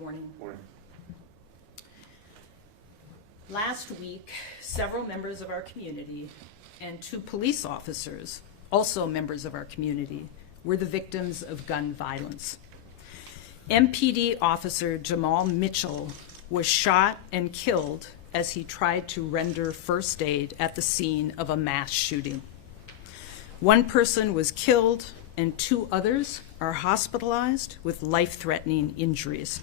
Morning. Morning. Last week, several members of our community and 2 police officers, also members of our community, were the victims of gun violence. MPD officer Jamal Mitchell was shot and killed as he tried to render first aid at the scene of a mass shooting. 1 person was killed and 2 others are hospitalized with life-threatening injuries.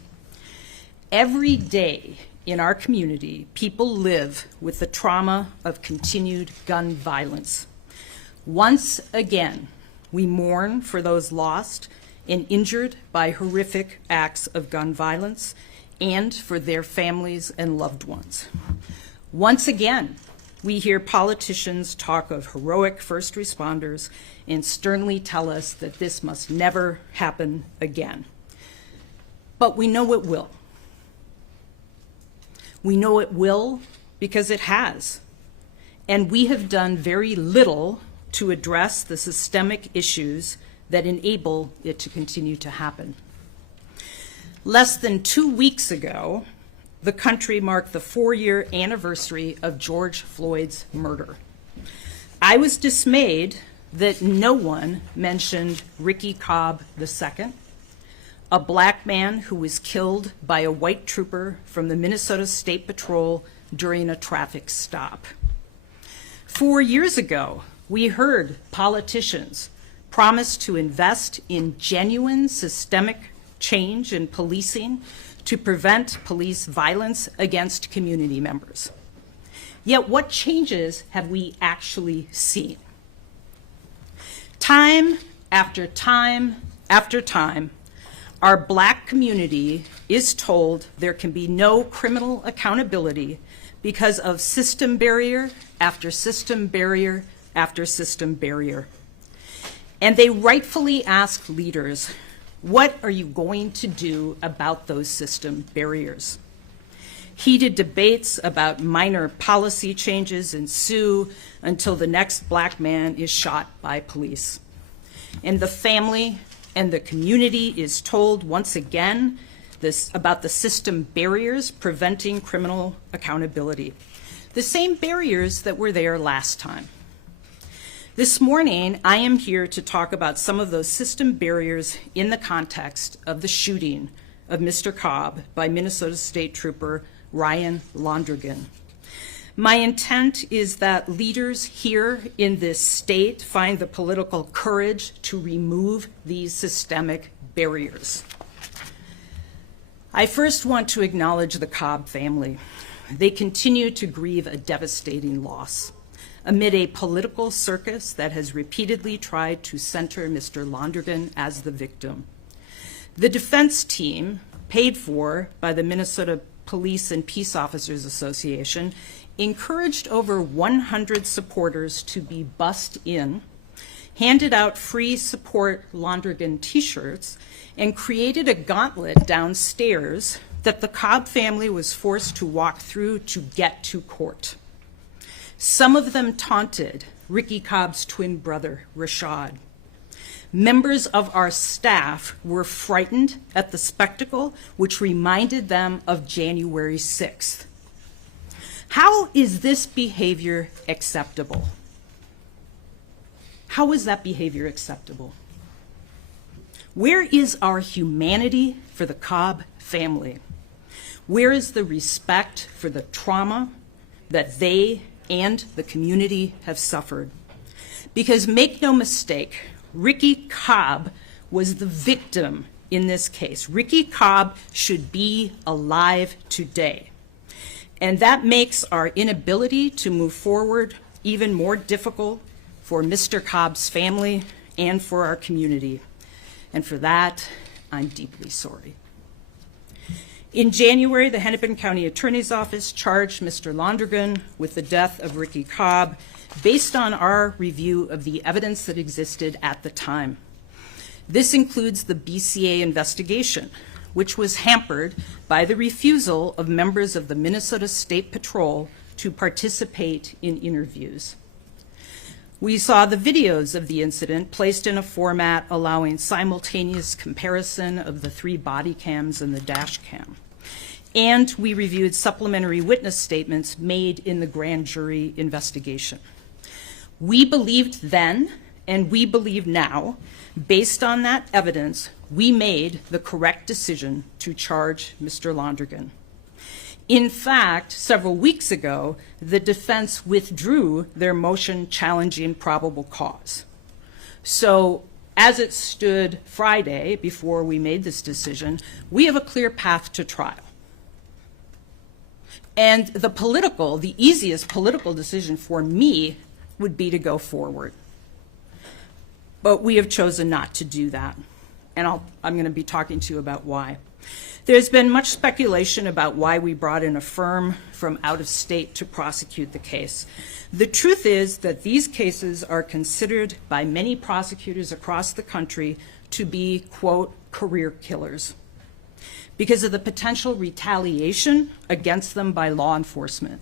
Every day in our community, people live with the trauma of continued gun violence. Once again, we mourn for those lost and injured by horrific acts of gun violence and for their families and loved ones. Once again, we hear politicians talk of heroic first responders and sternly tell us that this must never happen again. But we know it will. We know it will because it has. And we have done very little to address the systemic issues that enable it to continue to happen. Less than 2 weeks ago, the country marked the 4-year anniversary of George Floyd's murder. I was dismayed that no one mentioned Ricky Cobb II, a black man who was killed by a white trooper from the Minnesota State Patrol during a traffic stop. 4 years ago, we heard politicians promise to invest in genuine systemic change in policing to prevent police violence against community members. Yet what changes have we actually seen? Time after time after time, our black community is told there can be no criminal accountability because of system barrier after system barrier after system barrier. And they rightfully ask leaders, what are you going to do about those system barriers? Heated debates about minor policy changes ensue until the next black man is shot by police. And the family and the community is told once again about the system barriers preventing criminal accountability. The same barriers that were there last time. This morning, I am here to talk about some of those system barriers in the context of the shooting of Mr. Cobb by Minnesota State Trooper Ricky Londregan. My intent is that leaders here in this state find the political courage to remove these systemic barriers. I first want to acknowledge the Cobb family. They continue to grieve a devastating loss amid a political circus that has repeatedly tried to center Mr. Londregan as the victim. The defense team, paid for by the Minnesota Police and Peace Officers Association, encouraged over 100 supporters to be bussed in, handed out free support Londregan t-shirts, and created a gauntlet downstairs that the Cobb family was forced to walk through to get to court. Some of them taunted Ricky Cobb's twin brother, Rashad. Members of our staff were frightened at the spectacle, which reminded them of January 6th. How is this behavior acceptable? How is that behavior acceptable? Where is our humanity for the Cobb family? Where is the respect for the trauma that they and the community have suffered? Because make no mistake, Ricky Cobb was the victim in this case. Ricky Cobb should be alive today. And that makes our inability to move forward even more difficult for Mr. Cobb's family and for our community. And for that, I'm deeply sorry. In January, the Hennepin County Attorney's Office charged Mr. Londregan with the death of Ricky Cobb based on our review of the evidence that existed at the time. This includes the BCA investigation, which was hampered by the refusal of members of the Minnesota State Patrol to participate in interviews. We saw the videos of the incident placed in a format allowing simultaneous comparison of the 3 body cams and the dash cam. And we reviewed supplementary witness statements made in the grand jury investigation. We believed then, and we believe now, based on that evidence, we made the correct decision to charge Mr. Londregan. In fact, several weeks ago, the defense withdrew their motion challenging probable cause. So as it stood Friday, before we made this decision, we have a clear path to trial. And the easiest political decision for me would be to go forward. But we have chosen not to do that. And I'm going to be talking to you about why. There's been much speculation about why we brought in a firm from out of state to prosecute the case. The truth is that these cases are considered by many prosecutors across the country to be, quote, career killers because of the potential retaliation against them by law enforcement.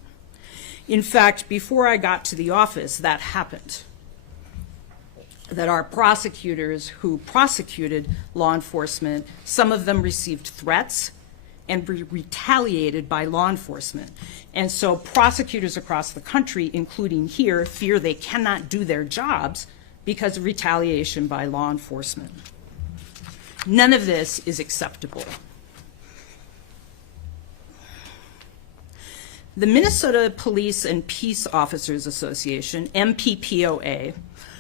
In fact, before I got to the office, that happened. That our prosecutors who prosecuted law enforcement, some of them received threats and were retaliated by law enforcement. And so prosecutors across the country, including here, fear they cannot do their jobs because of retaliation by law enforcement. None of this is acceptable. The Minnesota Police and Peace Officers Association, MPPOA,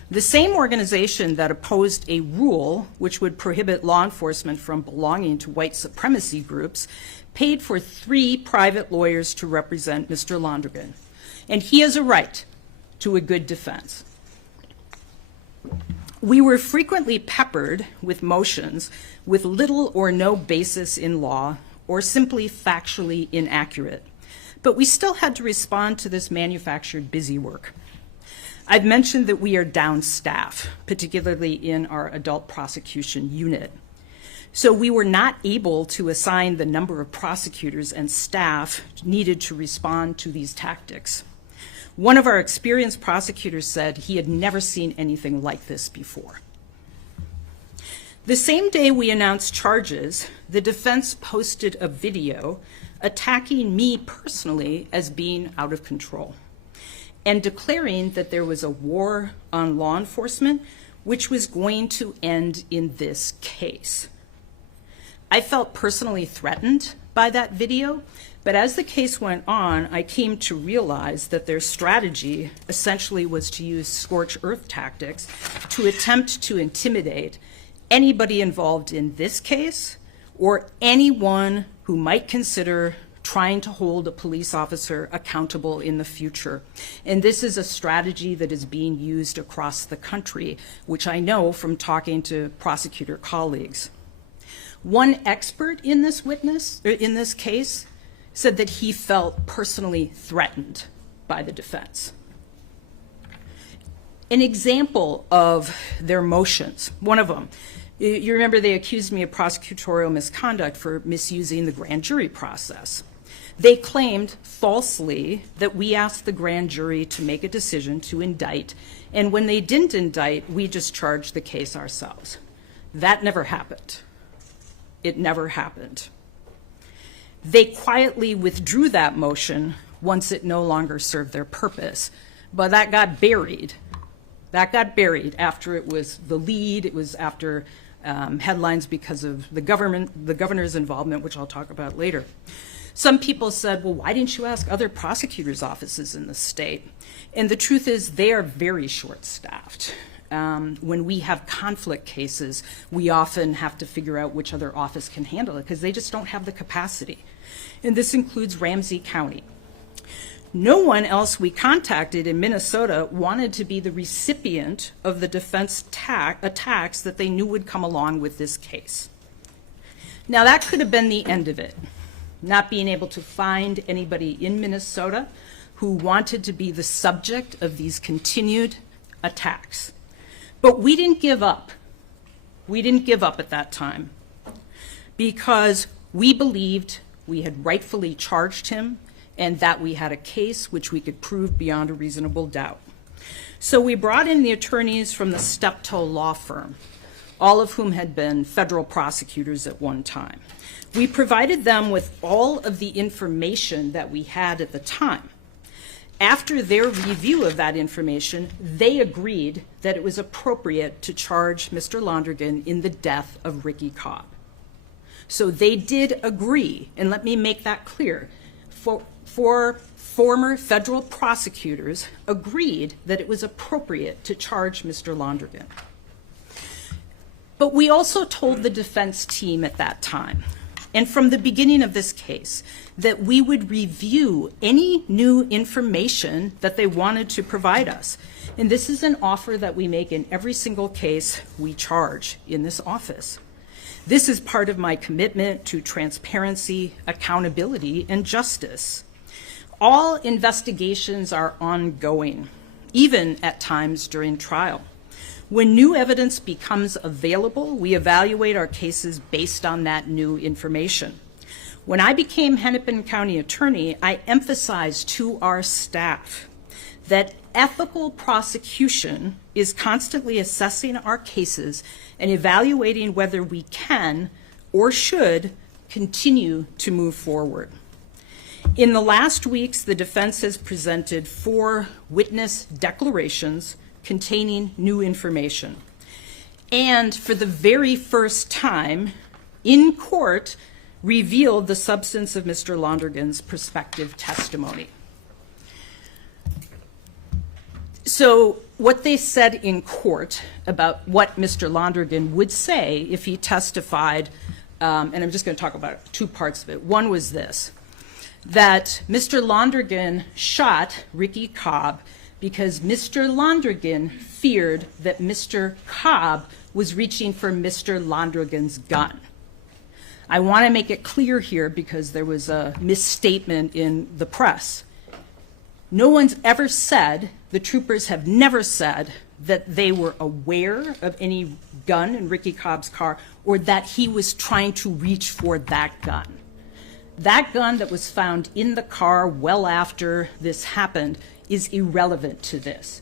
the same organization that opposed a rule which would prohibit law enforcement from belonging to white supremacy groups, paid for 3 private lawyers to represent Mr. Londregan. And he has a right to a good defense. We were frequently peppered with motions with little or no basis in law or simply factually inaccurate. But we still had to respond to this manufactured busywork. I've mentioned that we are down staff, particularly in our adult prosecution unit. So we were not able to assign the number of prosecutors and staff needed to respond to these tactics. One of our experienced prosecutors said he had never seen anything like this before. The same day we announced charges, the defense posted a video attacking me personally as being out of control and declaring that there was a war on law enforcement which was going to end in this case. I felt personally threatened by that video, but as the case went on, I came to realize that their strategy essentially was to use scorched earth tactics to attempt to intimidate anybody involved in this case or anyone who might consider trying to hold a police officer accountable in the future. And this is a strategy that is being used across the country, which I know from talking to prosecutor colleagues. One expert in this case said that he felt personally threatened by the defense. An example of their motions, one of them, you remember they accused me of prosecutorial misconduct for misusing the grand jury process. They claimed falsely that we asked the grand jury to make a decision to indict, and when they didn't indict, we just charged the case ourselves. That never happened. It never happened. They quietly withdrew that motion once it no longer served their purpose, but that got buried. That got buried after it was the lead. It was after headlines because of the governor's involvement, which I'll talk about later. Some people said, well, why didn't you ask other prosecutors' offices in the state? And the truth is they are very short-staffed. When we have conflict cases, we often have to figure out which other office can handle it because they just don't have the capacity. And this includes Ramsey County. No one else we contacted in Minnesota wanted to be the recipient of the defense attacks that they knew would come along with this case. Now that could have been the end of it, not being able to find anybody in Minnesota who wanted to be the subject of these continued attacks. But we didn't give up. We didn't give up at that time because we believed we had rightfully charged him and that we had a case which we could prove beyond a reasonable doubt. So we brought in the attorneys from the Steptoe law firm, all of whom had been federal prosecutors at one time. We provided them with all of the information that we had at the time. After their review of that information, they agreed that it was appropriate to charge Mr. Londregan in the death of Ricky Cobb. So they did agree, and let me make that clear, former federal prosecutors agreed that it was appropriate to charge Mr. Londregan. But we also told the defense team at that time, and from the beginning of this case, that we would review any new information that they wanted to provide us. And this is an offer that we make in every single case we charge in this office. This is part of my commitment to transparency, accountability, and justice. All investigations are ongoing, even at times during trial. When new evidence becomes available, we evaluate our cases based on that new information. When I became Hennepin County Attorney, I emphasized to our staff that ethical prosecution is constantly assessing our cases and evaluating whether we can or should continue to move forward. In the last weeks, the defense has presented 4 witness declarations containing new information. And for the very first time in court, revealed the substance of Mr. Londregan's prospective testimony. So what they said in court about what Mr. Londregan would say if he testified, and I'm just going to talk about 2 parts of it. One was this, that Mr. Londregan shot Ricky Cobb because Mr. Londregan feared that Mr. Cobb was reaching for Mr. Londregan's gun. I want to make it clear here because there was a misstatement in the press. No one's ever said, the troopers have never said, that they were aware of any gun in Ricky Cobb's car or that he was trying to reach for that gun. That gun that was found in the car well after this happened is irrelevant to this.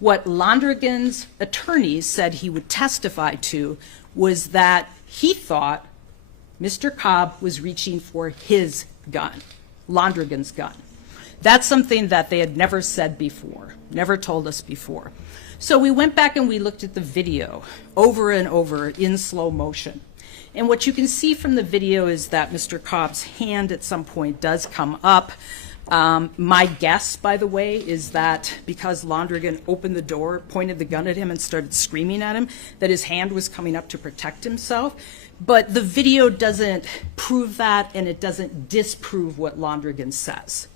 What Londregan's attorneys said he would testify to was that he thought Mr. Cobb was reaching for his gun, Londregan's gun. That's something that they had never said before, never told us before. So we went back and we looked at the video over and over in slow motion. And what you can see from the video is that Mr. Cobb's hand at some point does come up. My guess, by the way, is that because Londregan opened the door, pointed the gun at him, and started screaming at him, that his hand was coming up to protect himself. But the video doesn't prove that, and it doesn't disprove what Londregan says.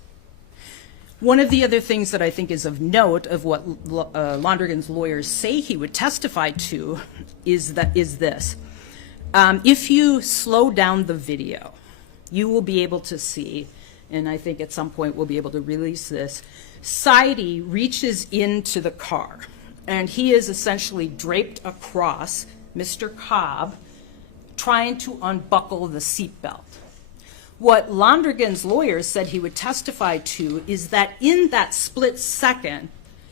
One of the other things that I think is of note of what Londregan's lawyers say he would testify to is this. If you slow down the video, you will be able to see, and I think at some point we'll be able to release this, Seide reaches into the car, and he is essentially draped across Mr. Cobb, trying to unbuckle the seatbelt. What Londregan's lawyers said he would testify to is that in that split second,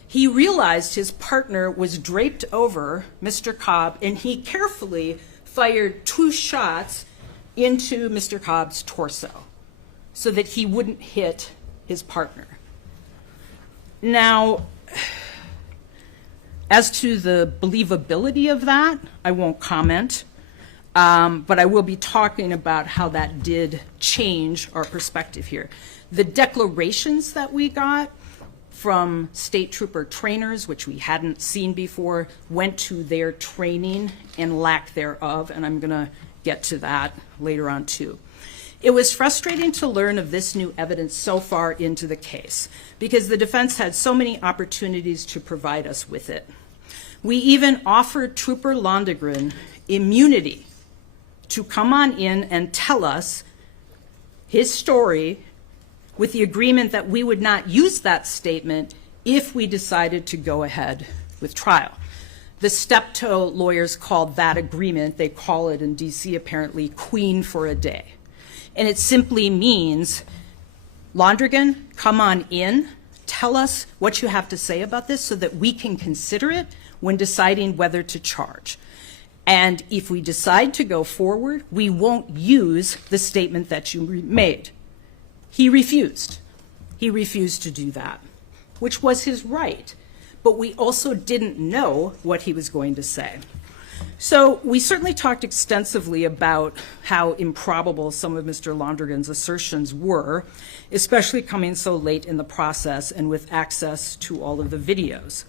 he realized his partner was draped over Mr. Cobb, and he carefully fired 2 shots into Mr. Cobb's torso so that he wouldn't hit his partner. Now, as to the believability of that, I won't comment. But I will be talking about how that did change our perspective here. The declarations that we got from state trooper trainers, which we hadn't seen before, went to their training and lack thereof, and I'm going to get to that later on too. It was frustrating to learn of this new evidence so far into the case because the defense had so many opportunities to provide us with it. We even offered Trooper Londregan immunity to come on in and tell us his story with the agreement that we would not use that statement if we decided to go ahead with trial. The Steptoe lawyers called that agreement, they call it in DC apparently, Queen for a Day. And it simply means, Londregan, come on in, tell us what you have to say about this so that we can consider it when deciding whether to charge. And if we decide to go forward, we won't use the statement that you made. He refused. He refused to do that, which was his right. But we also didn't know what he was going to say. So we certainly talked extensively about how improbable some of Mr. Londregan's assertions were, especially coming so late in the process and with access to all of the videos.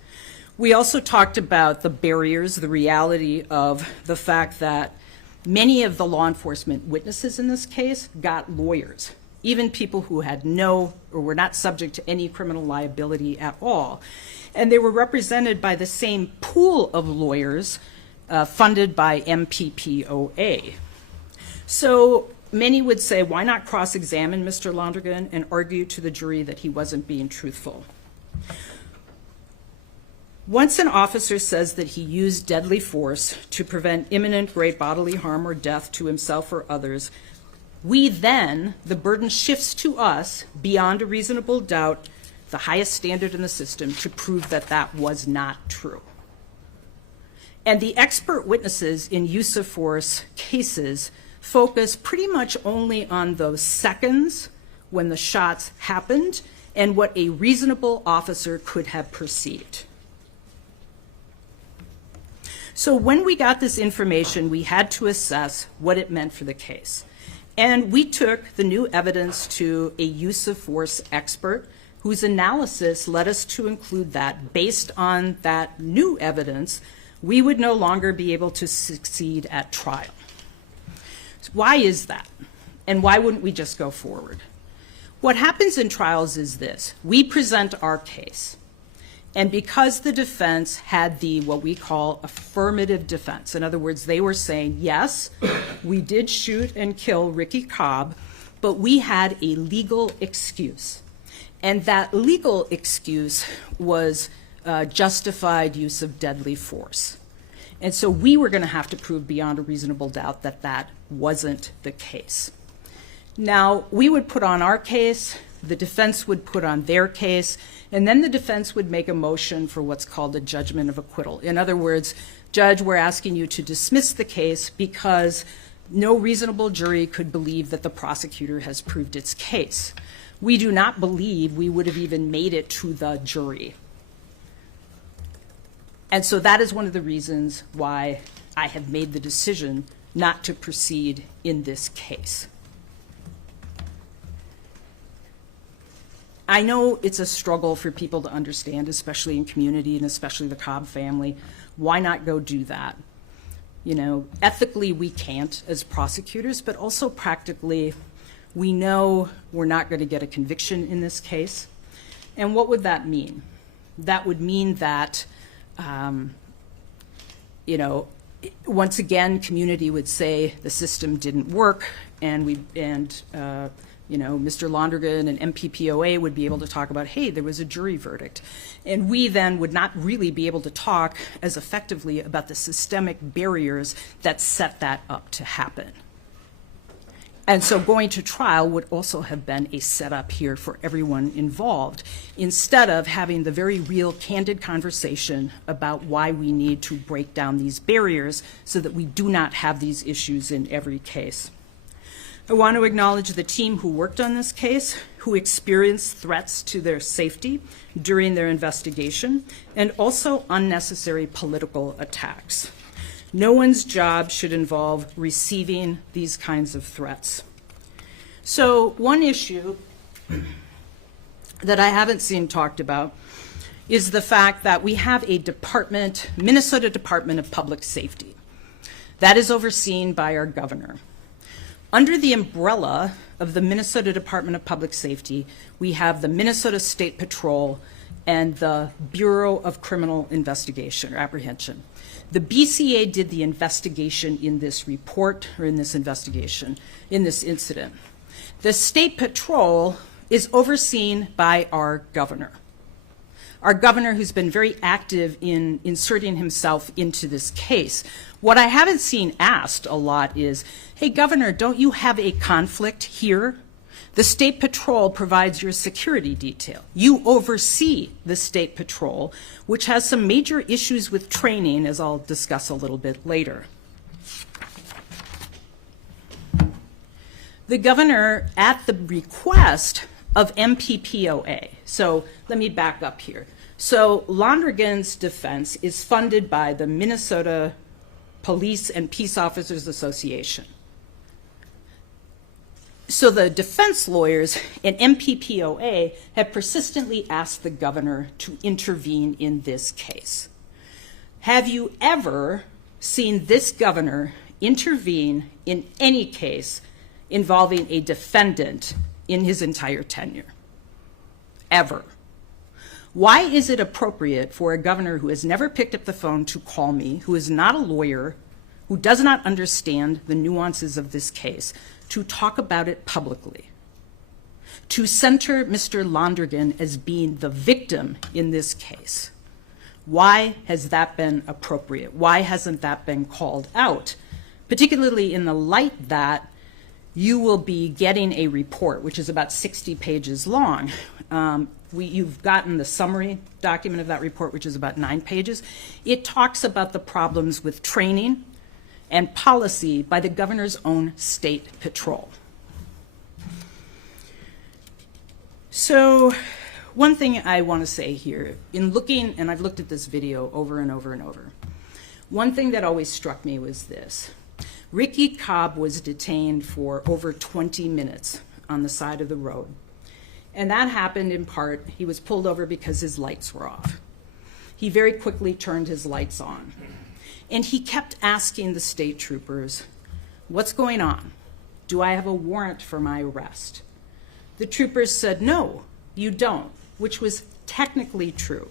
We also talked about the barriers, the reality of the fact that many of the law enforcement witnesses in this case got lawyers, even people who had no or were not subject to any criminal liability at all. And they were represented by the same pool of lawyers funded by MPPOA. So many would say, why not cross-examine Mr. Londregan and argue to the jury that he wasn't being truthful? Once an officer says that he used deadly force to prevent imminent great bodily harm or death to himself or others, we then, the burden shifts to us, beyond a reasonable doubt, the highest standard in the system, to prove that that was not true. And the expert witnesses in use of force cases focus pretty much only on those seconds when the shots happened and what a reasonable officer could have perceived. So when we got this information, we had to assess what it meant for the case. And we took the new evidence to a use of force expert whose analysis led us to include that based on that new evidence, we would no longer be able to succeed at trial. So why is that? And why wouldn't we just go forward? What happens in trials is this. We present our case. And because the defense had the, what we call, affirmative defense, in other words, they were saying, yes, we did shoot and kill Ricky Cobb, but we had a legal excuse. And that legal excuse was justified use of deadly force. And so we were going to have to prove beyond a reasonable doubt that that wasn't the case. Now, we would put on our case, the defense would put on their case, and then the defense would make a motion for what's called a judgment of acquittal. In other words, Judge, we're asking you to dismiss the case because no reasonable jury could believe that the prosecutor has proved its case. We do not believe we would have even made it to the jury. And so that is one of the reasons why I have made the decision not to proceed in this case. I know it's a struggle for people to understand, especially in community and especially the Cobb family. Why not go do that? You know, ethically we can't as prosecutors, but also practically we know we're not going to get a conviction in this case. And what would that mean? That would mean that, you know, once again, community would say the system didn't work, and you know, Mr. Londregan and MPPOA would be able to talk about, hey, there was a jury verdict. And we then would not really be able to talk as effectively about the systemic barriers that set that up to happen. And so going to trial would also have been a setup here for everyone involved, instead of having the very real, candid conversation about why we need to break down these barriers so that we do not have these issues in every case. I want to acknowledge the team who worked on this case, who experienced threats to their safety during their investigation, and also unnecessary political attacks. No one's job should involve receiving these kinds of threats. So one issue that I haven't seen talked about is the fact that we have a department, Minnesota Department of Public Safety, that is overseen by our governor. Under the umbrella of the Minnesota Department of Public Safety, we have the Minnesota State Patrol and the Bureau of Criminal Investigation or Apprehension. The BCA did the investigation in this report, or in this investigation, in this incident. The State Patrol is overseen by our governor. Our governor, who's been very active in inserting himself into this case. What I haven't seen asked a lot is, hey, Governor, don't you have a conflict here? The State Patrol provides your security detail. You oversee the State Patrol, which has some major issues with training, as I'll discuss a little bit later. The governor, at the request of MPPOA, so let me back up here. So Londregan's defense is funded by the Minnesota Police and Peace Officers Association. So the defense lawyers and MPPOA have persistently asked the governor to intervene in this case. Have you ever seen this governor intervene in any case involving a defendant in his entire tenure? Ever. Why is it appropriate for a governor who has never picked up the phone to call me, who is not a lawyer, who does not understand the nuances of this case, to talk about it publicly, to center Mr. Londregan as being the victim in this case? Why has that been appropriate? Why hasn't that been called out? Particularly in the light that you will be getting a report, which is about 60 pages long. You've gotten the summary document of that report, which is about 9 pages. It talks about the problems with training and policy by the governor's own state patrol. So one thing I want to say here, in looking, and I've looked at this video over and over and over, one thing that always struck me was this. Ricky Cobb was detained for over 20 minutes on the side of the road. And that happened in part, he was pulled over because his lights were off. He very quickly turned his lights on. And he kept asking the state troopers, what's going on? Do I have a warrant for my arrest? The troopers said, no, you don't, which was technically true.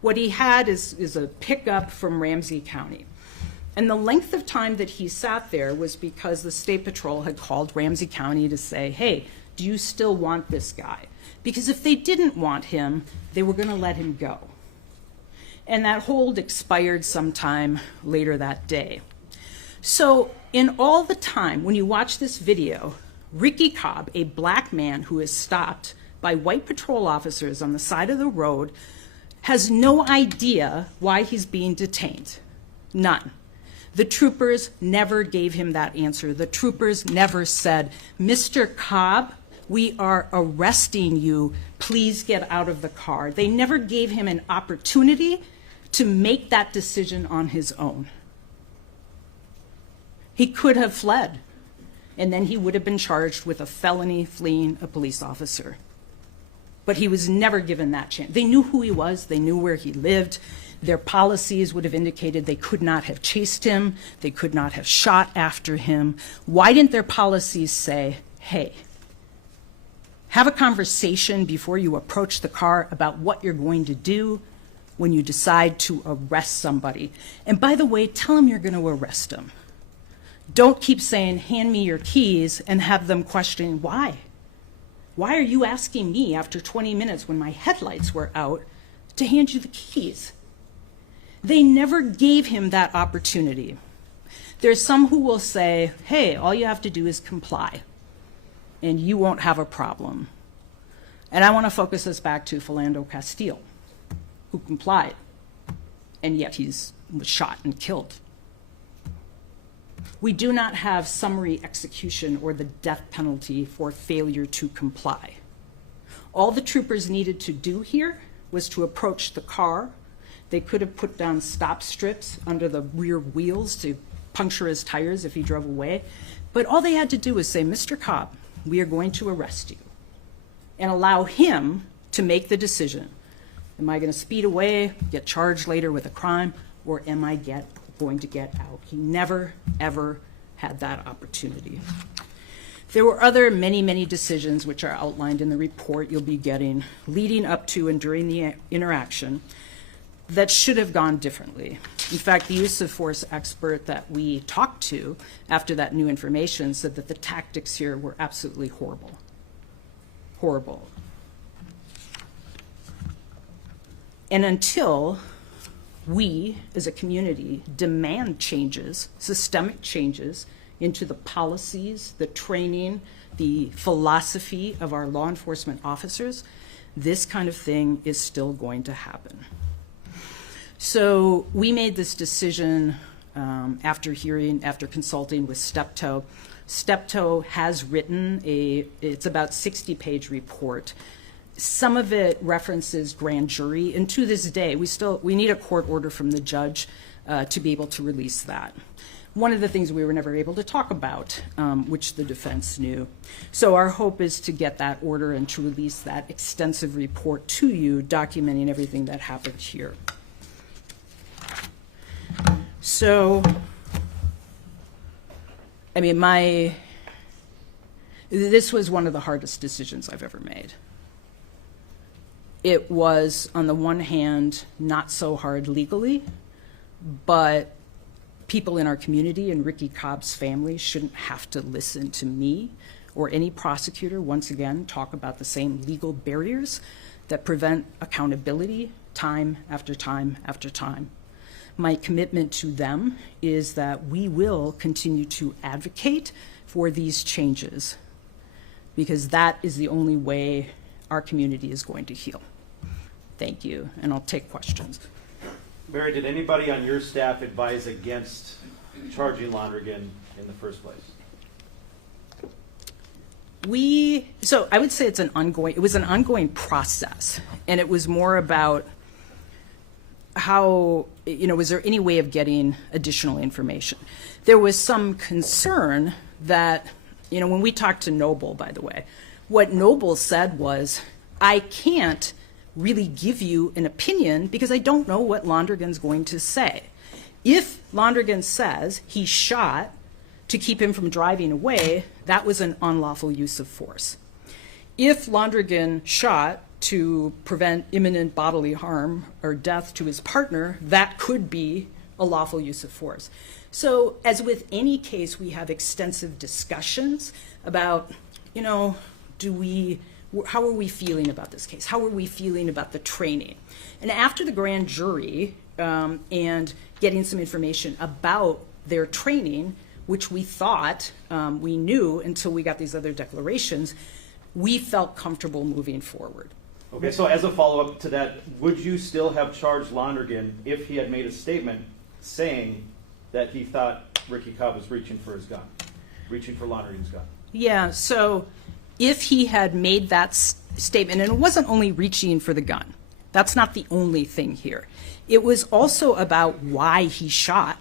What he had is a pickup from Ramsey County. And the length of time that he sat there was because the State Patrol had called Ramsey County to say, hey, do you still want this guy? Because if they didn't want him, they were going to let him go. And that hold expired sometime later that day. So in all the time, when you watch this video, Ricky Cobb, a black man who is stopped by white patrol officers on the side of the road, has no idea why he's being detained. None. The troopers never gave him that answer. The troopers never said, Mr. Cobb, we are arresting you. Please get out of the car. They never gave him an opportunity to make that decision on his own. He could have fled, and then he would have been charged with a felony fleeing a police officer. But he was never given that chance. They knew who he was. They knew where he lived. Their policies would have indicated they could not have chased him. They could not have shot after him. Why didn't their policies say, hey, have a conversation before you approach the car about what you're going to do when you decide to arrest somebody? And by the way, tell them you're going to arrest them. Don't keep saying, hand me your keys, and have them question why. Why are you asking me after 20 minutes when my headlights were out to hand you the keys? They never gave him that opportunity. There's some who will say, hey, all you have to do is comply, and you won't have a problem. And I want to focus us back to Philando Castile, who complied, and yet he was shot and killed. We do not have summary execution or the death penalty for failure to comply. All the troopers needed to do here was to approach the car. They could have put down stop strips under the rear wheels to puncture his tires if he drove away. But all they had to do was say, Mr. Cobb, we are going to arrest you, and allow him to make the decision. Am I going to speed away, get charged later with a crime, or am I going to get out? He never, ever had that opportunity. There were other many decisions which are outlined in the report you'll be getting leading up to and during the interaction that should have gone differently. In fact, the use of force expert that we talked to after that new information said that the tactics here were absolutely horrible. Horrible. And until we, as a community, demand changes, systemic changes into the policies, the training, the philosophy of our law enforcement officers, this kind of thing is still going to happen. So we made this decision after consulting with Steptoe. Steptoe has written it's about 60-page report. Some of it references grand jury, and to this day, we need a court order from the judge to be able to release that. One of the things we were never able to talk about, which the defense knew. So our hope is to get that order and to release that extensive report to you, documenting everything that happened here. So, I mean, this was one of the hardest decisions I've ever made. It was, on the one hand, not so hard legally, but people in our community and Ricky Cobb's family shouldn't have to listen to me or any prosecutor, once again, talk about the same legal barriers that prevent accountability time after time after time. My commitment to them is that we will continue to advocate for these changes, because that is the only way our community is going to heal. Thank you, and I'll take questions. Mary, did anybody on your staff advise against charging Londregan in the first place? So I would say it was an ongoing process, and it was more about how, was there any way of getting additional information? There was some concern that, when we talked to Noble, by the way, what Noble said was, I can't really give you an opinion because I don't know what Londregan's going to say. If Londregan says he shot to keep him from driving away, that was an unlawful use of force. If Londregan shot to prevent imminent bodily harm or death to his partner, that could be a lawful use of force. So as with any case, we have extensive discussions about, how are we feeling about this case? How are we feeling about the training? And after the grand jury and getting some information about their training, which we thought we knew until we got these other declarations, we felt comfortable moving forward. Okay, so as a follow-up to that, would you still have charged Londregan if he had made a statement saying that he thought Ricky Cobb was reaching for his gun, reaching for Londregan's gun? Yeah, so if he had made that statement, and it wasn't only reaching for the gun, that's not the only thing here. It was also about why he shot,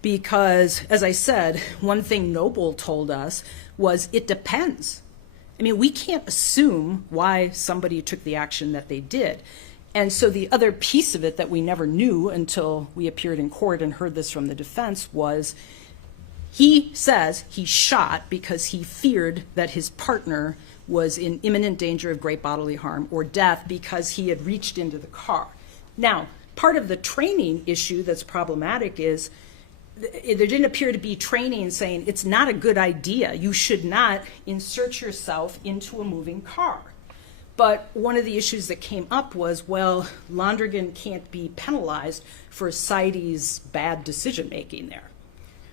because, as I said, one thing Noble told us was it depends. I mean, we can't assume why somebody took the action that they did. And so the other piece of it that we never knew until we appeared in court and heard this from the defense was he says he shot because he feared that his partner was in imminent danger of great bodily harm or death because he had reached into the car. Now, part of the training issue that's problematic is there didn't appear to be training saying it's not a good idea. You should not insert yourself into a moving car. But one of the issues that came up was, well, Londregan can't be penalized for Seide's bad decision-making there.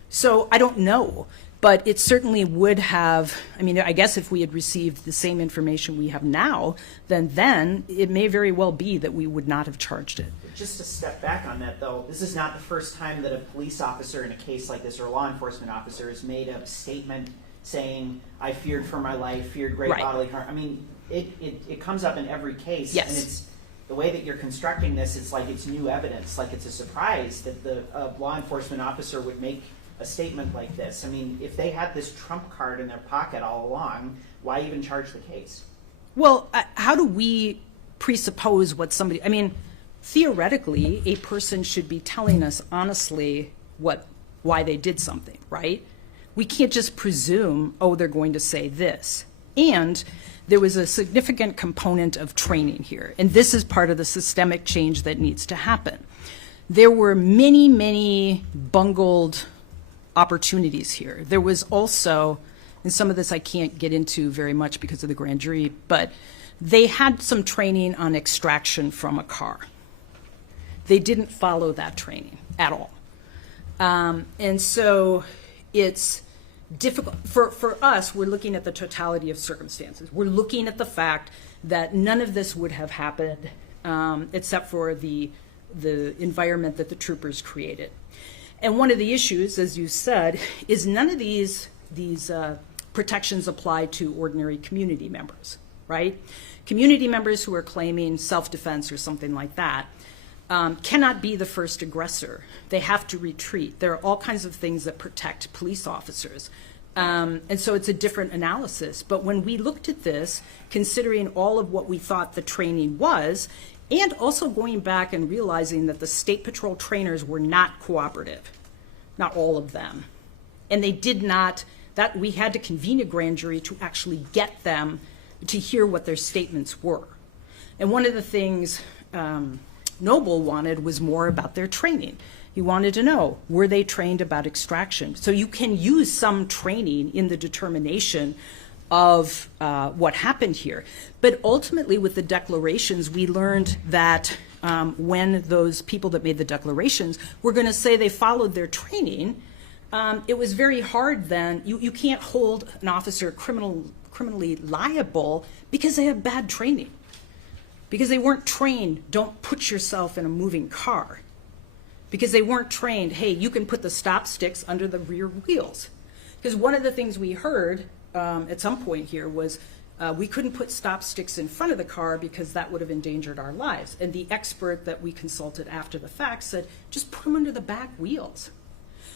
So I don't know, but it certainly would have, I guess if we had received the same information we have now, then it may very well be that we would not have charged it. Just to step back on that, though, this is not the first time that a police officer in a case like this or a law enforcement officer has made a statement saying, I feared for my life, feared great bodily harm. It comes up in every case. Yes. And it's the way that you're constructing this, it's like it's new evidence, like it's a surprise that the law enforcement officer would make a statement like this. If they had this trump card in their pocket all along, why even charge the case? Well, how do we presuppose what somebody, theoretically, a person should be telling us honestly why they did something, right? We can't just presume, they're going to say this. And there was a significant component of training here, and this is part of the systemic change that needs to happen. There were many, many bungled opportunities here. There was also, and some of this I can't get into very much because of the grand jury, but they had some training on extraction from a car. They didn't follow that training at all. And so it's, difficult for us. We're looking at the totality of circumstances. We're looking at the fact that none of this would have happened except for the environment that the troopers created. And one of the issues, as you said, is none of these protections apply to ordinary community members, right? Community members who are claiming self-defense or something like that cannot be the first aggressor. They have to retreat. There are all kinds of things that protect police officers. And so it's a different analysis. But when we looked at this, considering all of what we thought the training was, and also going back and realizing that the State Patrol trainers were not cooperative, not all of them. And they did not, that we had to convene a grand jury to actually get them to hear what their statements were. And one of the things Noble wanted was more about their training. He wanted to know, were they trained about extraction? So you can use some training in the determination of what happened here. But ultimately with the declarations, we learned that when those people that made the declarations were going to say they followed their training, it was very hard then. You can't hold an officer criminally liable because they have bad training. Because they weren't trained, don't put yourself in a moving car. Because they weren't trained, hey, you can put the stop sticks under the rear wheels. Because one of the things we heard at some point here was we couldn't put stop sticks in front of the car because that would have endangered our lives. And the expert that we consulted after the fact said, just put them under the back wheels.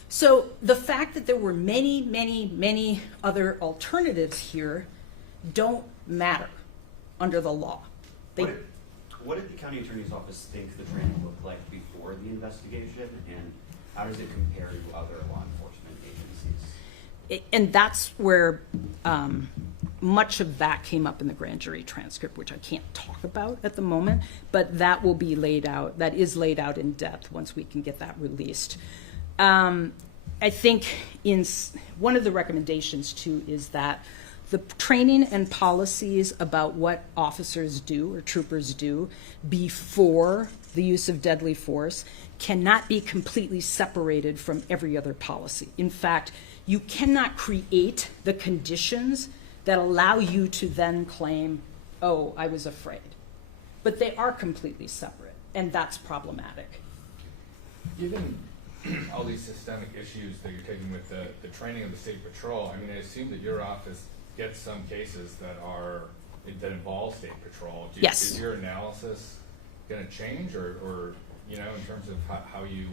So the fact that there were many, many, many other alternatives here don't matter under the law. What did the county attorney's office think the training looked like before the investigation, and how does it compare to other law enforcement agencies? And that's where much of that came up in the grand jury transcript, which I can't talk about at the moment, but that will be laid out, that is laid out in depth once we can get that released. I think in one of the recommendations too is that the training and policies about what officers do or troopers do before the use of deadly force cannot be completely separated from every other policy. In fact, you cannot create the conditions that allow you to then claim, oh, I was afraid. But they are completely separate, and that's problematic. Given all these systemic issues that you're taking with the training of the State Patrol, I mean, I assume that your office gets some cases that involve State Patrol. Yes. Is your analysis going to change, or in terms of how you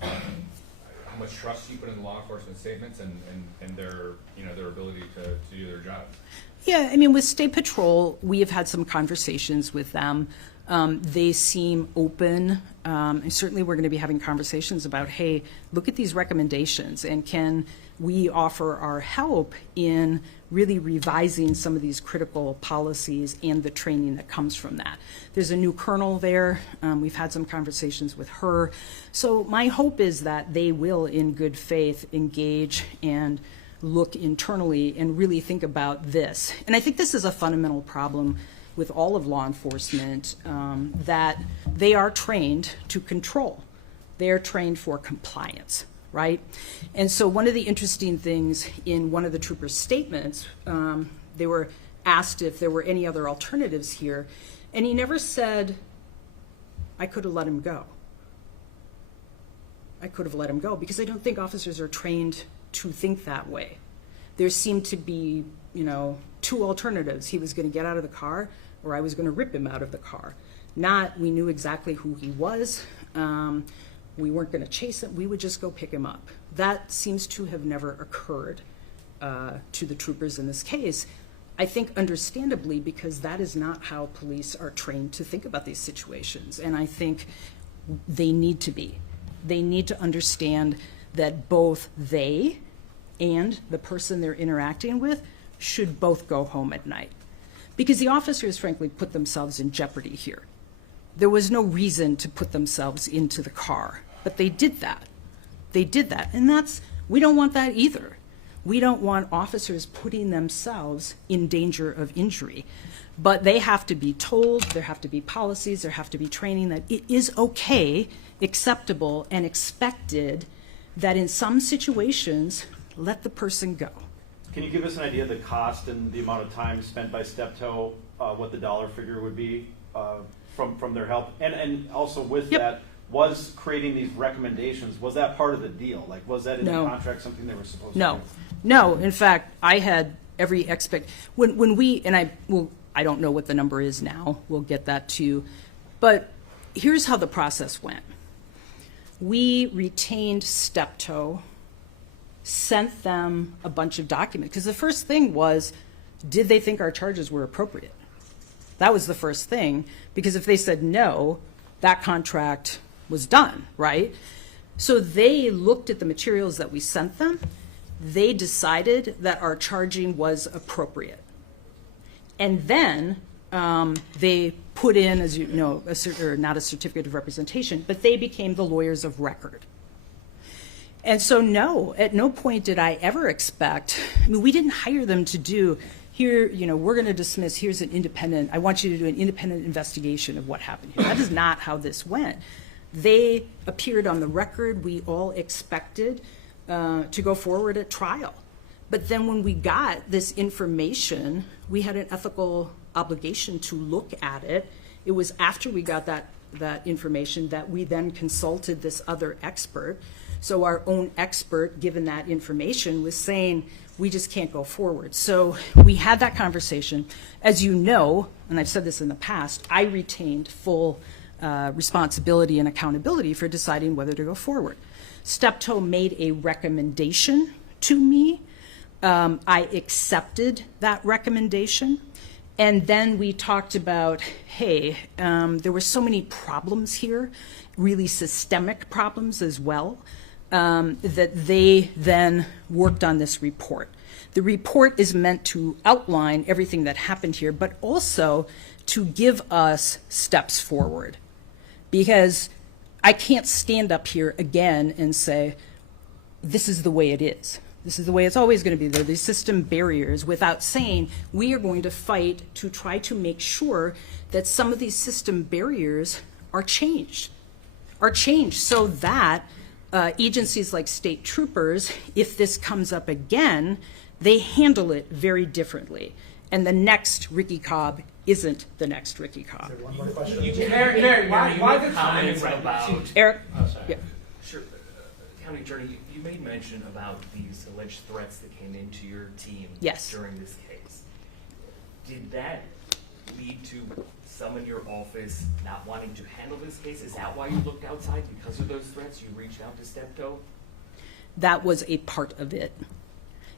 how much trust you put in the law enforcement statements and their their ability to do their jobs? Yeah, I mean, with State Patrol, we have had some conversations with them. They seem open, and certainly we're going to be having conversations about, hey, look at these recommendations, and can we offer our help in really revising some of these critical policies and the training that comes from that. There's a new colonel there. We've had some conversations with her. So my hope is that they will, in good faith, engage and look internally and really think about this. And I think this is a fundamental problem with all of law enforcement, that they are trained to control. They are trained for compliance, right? And so one of the interesting things in one of the troopers' statements, they were asked if there were any other alternatives here, and he never said, I could have let him go. I could have let him go, because I don't think officers are trained to think that way. There seemed to be, two alternatives. He was going to get out of the car, or I was going to rip him out of the car. Not, we knew exactly who he was. We weren't going to chase him. We would just go pick him up. That seems to have never occurred to the troopers in this case. I think understandably, because that is not how police are trained to think about these situations. And I think they need to be. They need to understand that both they and the person they're interacting with should both go home at night. Because the officers, frankly, put themselves in jeopardy here. There was no reason to put themselves into the car, but they did that. They did that, and we don't want that either. We don't want officers putting themselves in danger of injury. But they have to be told, there have to be policies, there have to be training that it is okay, acceptable, and expected that in some situations, let the person go. Can you give us an idea of the cost and the amount of time spent by Steptoe, what the dollar figure would be from their help? And also with Yep. that, was creating these recommendations, was that part of the deal? Like, was that in No. the contract something they were supposed to No, do? no. In fact, I had every when we, and I don't know what the number is now. We'll get that to you. But here's how the process went. We retained Steptoe, sent them a bunch of documents, because the first thing was, did they think our charges were appropriate? That was the first thing, because if they said no, that contract was done, right? So they looked at the materials that we sent them. They decided that our charging was appropriate. And then they put in, as you know, not a certificate of representation, but they became the lawyers of record. And so no, at no point did I ever expect, I mean, we didn't hire them to do, here, you know, we're going to dismiss, here's an independent, I want you to do an independent investigation of what happened here. That is not how this went. They appeared on the record. We all expected to go forward at trial. But then when we got this information, we had an ethical obligation to look at it. It was after we got that information that we then consulted this other expert. So our own expert, given that information, was saying, we just can't go forward. So we had that conversation. As you know, and I've said this in the past, I retained full responsibility and accountability for deciding whether to go forward. Steptoe made a recommendation to me. I accepted that recommendation. And then we talked about, hey, there were so many problems here, really systemic problems as well, that they then worked on this report. The report is meant to outline everything that happened here, but also to give us steps forward. Because I can't stand up here again and say, this is the way it is. This is the way it's always going to be. There are these system barriers, without saying we are going to fight to try to make sure that some of these system barriers are changed so that agencies like state troopers, if this comes up again, they handle it very differently. And the next Ricky Cobb isn't the next Ricky Cobb. One more question. Mary, why the comments comment about Eric? Oh, sorry. Yeah. Sure. County Attorney, you made mention about these alleged threats that came into your team Yes. during this case. Did that lead to some in your office not wanting to handle this case? Is that why you looked outside? Because of those threats, you reached out to Steptoe? That was a part of it.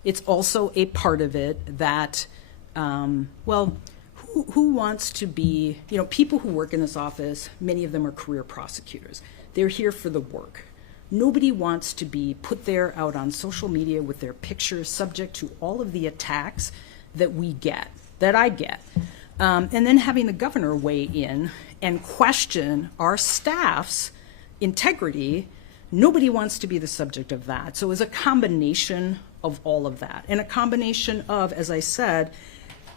It's also a part of it that, who wants to be, you know, people who work in this office, many of them are career prosecutors. They're here for the work. Nobody wants to be put there out on social media with their pictures subject to all of the attacks that we get, that I get. And then having the governor weigh in and question our staff's integrity, nobody wants to be the subject of that. So it was a combination of all of that. And a combination of, as I said,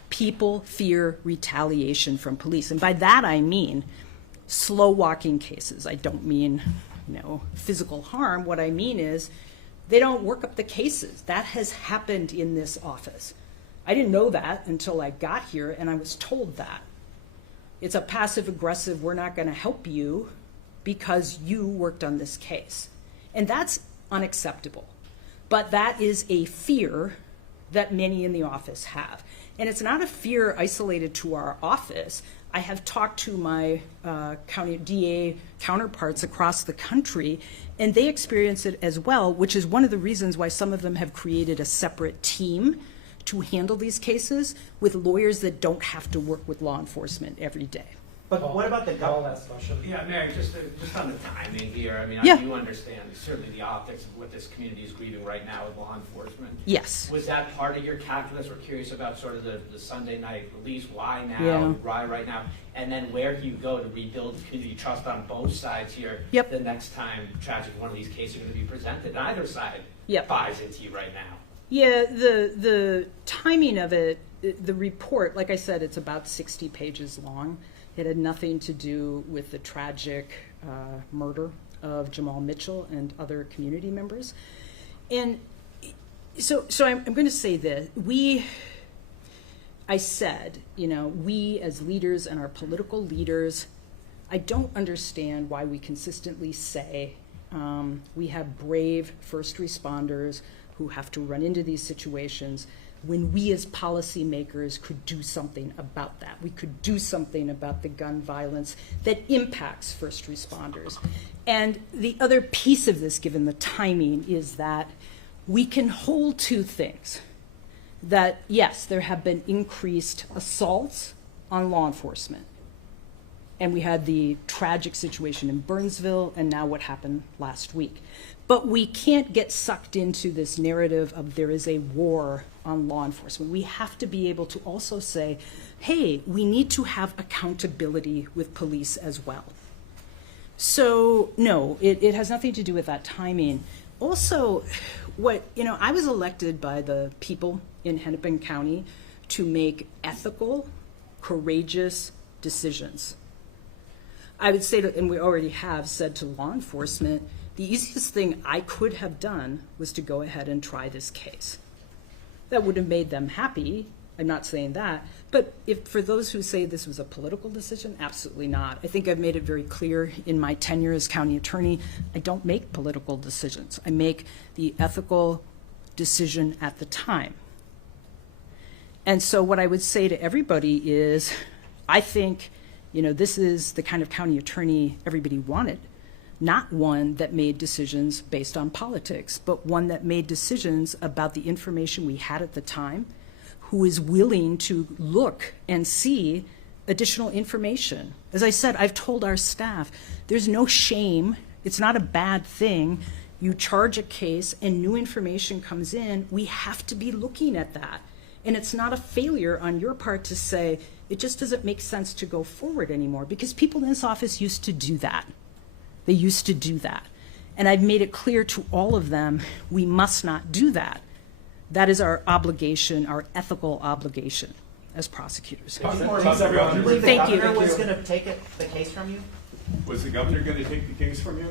people fear retaliation from police. And by that I mean slow walking cases. I don't mean, you know, physical harm. What I mean is they don't work up the cases. That has happened in this office. I didn't know that until I got here, and I was told that. It's a passive-aggressive, we're not going to help you because you worked on this case. And that's unacceptable. But that is a fear that many in the office have. And it's not a fear isolated to our office. I have talked to my county DA counterparts across the country, and they experience it as well, which is one of the reasons why some of them have created a separate team to handle these cases with lawyers that don't have to work with law enforcement every day. But what about the government? Yeah, Mary, just on the timing here, I mean, Yeah. I do understand certainly the optics of what this community is grieving right now with law enforcement. Yes. Was that part of your calculus? We're curious about sort of the Sunday night release, why now, Yeah. why right now? And then where do you go to rebuild community trust on both sides here? Yep. The next time tragic one of these cases are going to be presented, either side Yep. buys into you right now. Yeah, the timing of it, the report, like I said, it's about 60 pages long. It had nothing to do with the tragic murder of Jamal Mitchell and other community members. And So I'm going to say this. I said, we as leaders and our political leaders, I don't understand why we consistently say we have brave first responders who have to run into these situations when we as policymakers could do something about that. We could do something about the gun violence that impacts first responders. And the other piece of this, given the timing, is that we can hold two things. That, yes, there have been increased assaults on law enforcement. And we had the tragic situation in Burnsville and now what happened last week. But we can't get sucked into this narrative of there is a war on law enforcement. We have to be able to also say, hey, we need to have accountability with police as well. So, no, it has nothing to do with that timing. Also, I was elected by the people in Hennepin County to make ethical, courageous decisions. I would say, and we already have said to law enforcement, the easiest thing I could have done was to go ahead and try this case. That would have made them happy. I'm not saying that. But for those who say this was a political decision, absolutely not. I think I've made it very clear in my tenure as county attorney, I don't make political decisions. I make the ethical decision at the time. And so what I would say to everybody is, I think, this is the kind of county attorney everybody wanted. Not one that made decisions based on politics, but one that made decisions about the information we had at the time, who is willing to look and see additional information. As I said, I've told our staff, there's no shame. It's not a bad thing. You charge a case and new information comes in. We have to be looking at that. And it's not a failure on your part to say, it just doesn't make sense to go forward anymore, because people in this office used to do that. They used to do that. And I've made it clear to all of them, we must not do that. That is our obligation, our ethical obligation as prosecutors. Do you believe the Thank you. governor was going to take the case from you? Was the governor going to take the case from you?